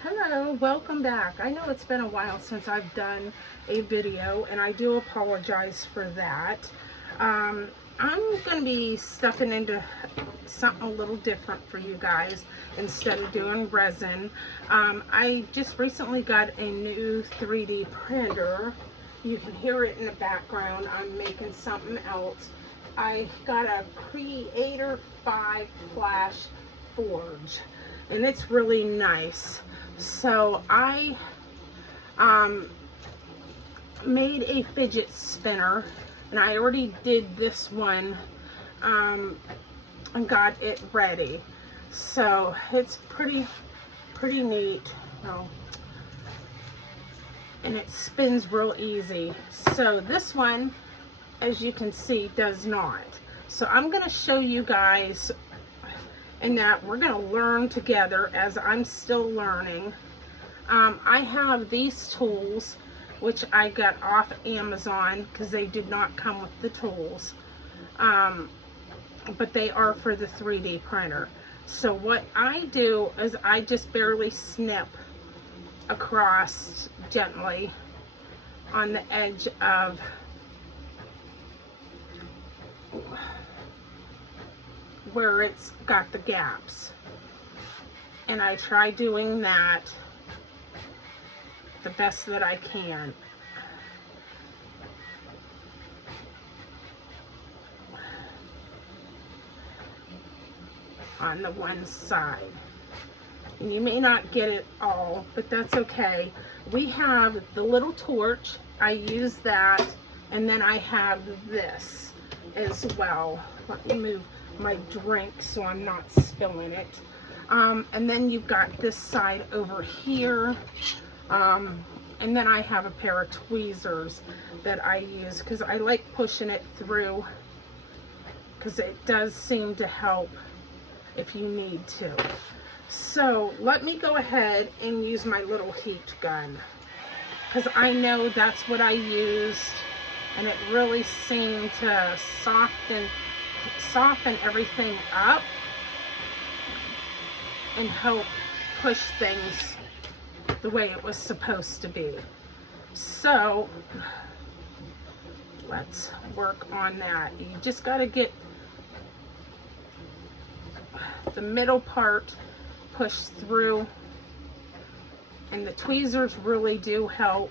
Hello, welcome back. I know it's been a while since I've done a video, and I do apologize for that. I'm going to be stepping into something a little different for you guys instead of doing resin. I just recently got a new 3D printer. You can hear it in the background. I'm making something else. I got a Creator 5 Flash Forge, and it's really nice. So I made a fidget spinner, and I already did this one and got it ready. So it's pretty neat. Oh, and it spins real easy. So this one, as you can see, does not. So I'm going to show you guys, and that we're going to learn together as I'm still learning. I have these tools, which I got off Amazon because they did not come with the tools, but they are for the 3D printer. So what I do is I just barely snip across gently on the edge of where it's got the gaps, and I try doing that the best that I can. On the one side, and you may not get it all, but that's okay. We have the little torch, I use that, and then I have this as well. Let me move my drink so I'm not spilling it. And then you've got this side over here, and then I have a pair of tweezers that I use because I like pushing it through, because it does seem to help if you need to. So let me go ahead and use my little heat gun, because I know that's what I used, and it really seemed to soften everything up and help push things the way it was supposed to be. So let's work on that. You just got to get the middle part pushed through, and the tweezers really do help